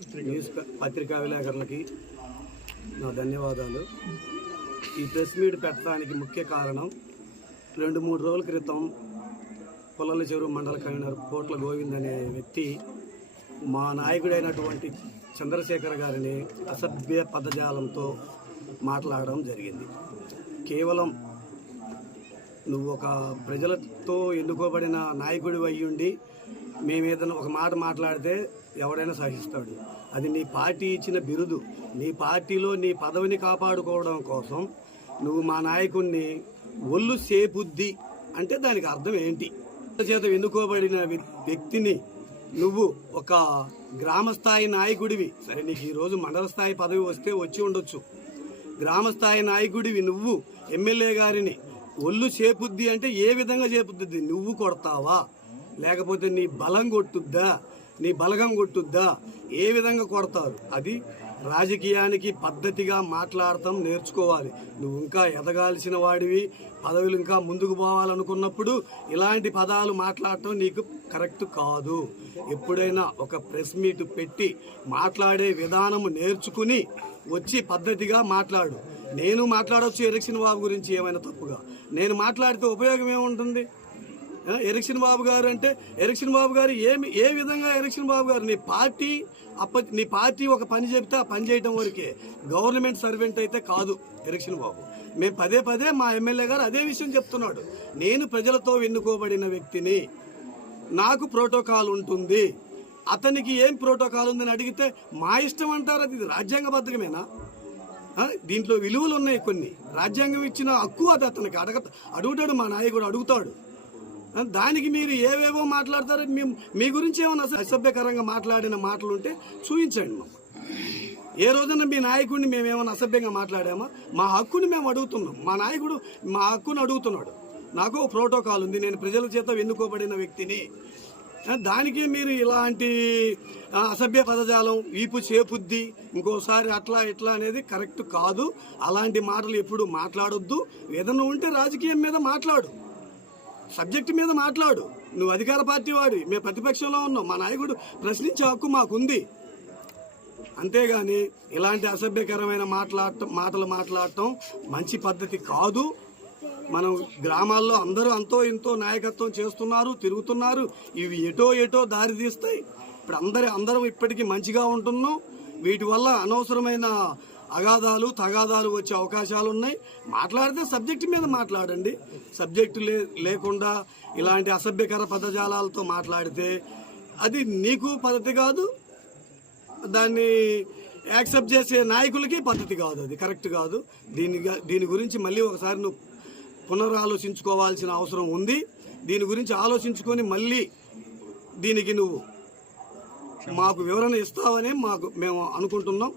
News పత్రికా విలేకరులకి నా ధన్యవాదాలు. ఈ ప్రెస్ మీట్ పెట్టడానికి ముఖ్య కారణం రెండు మూడు రోజుల క్రితం పొల్లల చెరువు మండల కన్వీనర్ పోట్ల గోవింద్ అనే వ్యక్తి మా నాయకుడైనటువంటి చంద్రశేఖర్ గారిని అసభ్య పదజాలంతో మాట్లాడడం జరిగింది. కేవలం నువ్వు ఒక ప్రజలతో ఎన్నుకోబడిన నాయకుడి అయ్యుండి మేము ఏదైనా ఒక మాట మాట్లాడితే ఎవడైనా సహిస్తాడు. అది నీ పార్టీ ఇచ్చిన బిరుదు. నీ పార్టీలో నీ పదవిని కాపాడుకోవడం కోసం నువ్వు మా నాయకుణ్ణి ఒళ్ళు సేపుద్ది అంటే దానికి అర్థం ఏంటి? చేత ఎన్నుకోబడిన వ్యక్తిని నువ్వు ఒక గ్రామ స్థాయి నాయకుడివి. సరే నీకు ఈరోజు మండల స్థాయి పదవి వస్తే వచ్చి ఉండొచ్చు. గ్రామ స్థాయి నాయకుడివి నువ్వు ఎమ్మెల్యే గారిని ఒళ్ళు చేపుద్ది అంటే ఏ విధంగా చేపుద్ది నువ్వు కొడతావా? లేకపోతే నీ బలం కొట్టుద్దా? నీ బలగం కొట్టుద్దా? ఏ విధంగా కొడతారు? అది రాజకీయానికి పద్ధతిగా మాట్లాడటం నేర్చుకోవాలి. నువ్వు ఇంకా ఎదగాల్సిన వాడివి. పదవులు ఇంకా ముందుకు పోవాలనుకున్నప్పుడు ఇలాంటి పదాలు మాట్లాడటం నీకు కరెక్ట్ కాదు. ఎప్పుడైనా ఒక ప్రెస్ మీట్ పెట్టి మాట్లాడే విధానం నేర్చుకుని వచ్చి పద్ధతిగా మాట్లాడు. నేను మాట్లాడవచ్చు ఎరక్షన్ బాబు గురించి ఏమైనా తప్పుగా? నేను మాట్లాడితే ఉపయోగం ఏముంటుంది? ఎరక్షన్ బాబు గారు అంటే ఎరక్షన్ బాబు గారు ఏమి ఏ విధంగా ఎరక్షన్ బాబు గారు నీ పార్టీ అప్ప నీ పార్టీ ఒక పని చెప్తే ఆ పని చేయడం వరకే. గవర్నమెంట్ సర్వెంట్ అయితే కాదు ఎరక్షన్ బాబు. మేము పదే పదే మా ఎమ్మెల్యే గారు అదే విషయం చెప్తున్నాడు. నేను ప్రజలతో ఎన్నుకోబడిన వ్యక్తిని నాకు ప్రోటోకాల్ ఉంటుంది. అతనికి ఏం ప్రోటోకాల్ ఉందని అడిగితే మా ఇష్టం అంటారు అది రాజ్యాంగ బద్ధకమేనా? దీంట్లో విలువలు ఉన్నాయి కొన్ని. రాజ్యాంగం ఇచ్చిన హక్కు అది అతనికి. అడగ అడుగుతాడు మా నాయకుడు అడుగుతాడు. దానికి మీరు ఏవేవో మాట్లాడతారు మేము మీ గురించి ఏమైనా అసభ్యకరంగా మాట్లాడిన మాటలు ఉంటే చూపించండి మమ్మల్ని ఏ రోజున మీ నాయకుడిని మేము ఏమైనా అసభ్యంగా మాట్లాడామా? మా హక్కుని మేము అడుగుతున్నాం. మా నాయకుడు మా హక్కుని అడుగుతున్నాడు. నాకు ప్రోటోకాల్ ఉంది. నేను ప్రజల చేత ఎన్నుకోబడిన వ్యక్తిని. దానికి మీరు ఇలాంటి అసభ్య పదజాలం వీపు చేపుద్ది. ఇంకోసారి అట్లా ఇట్లా అనేది కరెక్ట్ కాదు. అలాంటి మాటలు ఎప్పుడు మాట్లాడొద్దు. ఏదన్నా ఉంటే రాజకీయం మీద మాట్లాడు. సబ్జెక్ట్ మీద మాట్లాడు. నువ్వు అధికార పార్టీ వాడి మేము ప్రతిపక్షంలో ఉన్నాం. మా నాయకుడు ప్రశ్నించే హక్కు మాకుంది. అంతేగాని ఇలాంటి అసభ్యకరమైన మాట్లాడటం మాటలు మాట్లాడటం మంచి పద్ధతి కాదు. మనం గ్రామాల్లో అందరూ అంతో ఇంతో నాయకత్వం చేస్తున్నారు తిరుగుతున్నారు. ఇవి ఎటో ఎటో దారి తీస్తాయి. ఇప్పుడు అందరి అందరం ఇప్పటికీ మంచిగా ఉంటున్నాం. వీటి వల్ల అనవసరమైన అగాధాలు తగాదాలు వచ్చే అవకాశాలు ఉన్నాయి మాట్లాడితే సబ్జెక్ట్ మీద మాట్లాడండి. సబ్జెక్టు లే లేకుండా ఇలాంటి అసభ్యకర పదజాలాలతో మాట్లాడితే అది నీకు పద్ధతి కాదు. దాన్ని యాక్సెప్ట్ చేసే నాయకులకి పద్ధతి కాదు అది కరెక్ట్ కాదు. దీని దీని గురించి మళ్ళీ ఒకసారి నువ్వు పునరాలోచించుకోవాల్సిన అవసరం ఉంది. దీని గురించి ఆలోచించుకొని మళ్ళీ దీనికి నువ్వు మాకు వివరణ ఇస్తావని మాకు మేము అనుకుంటున్నాం.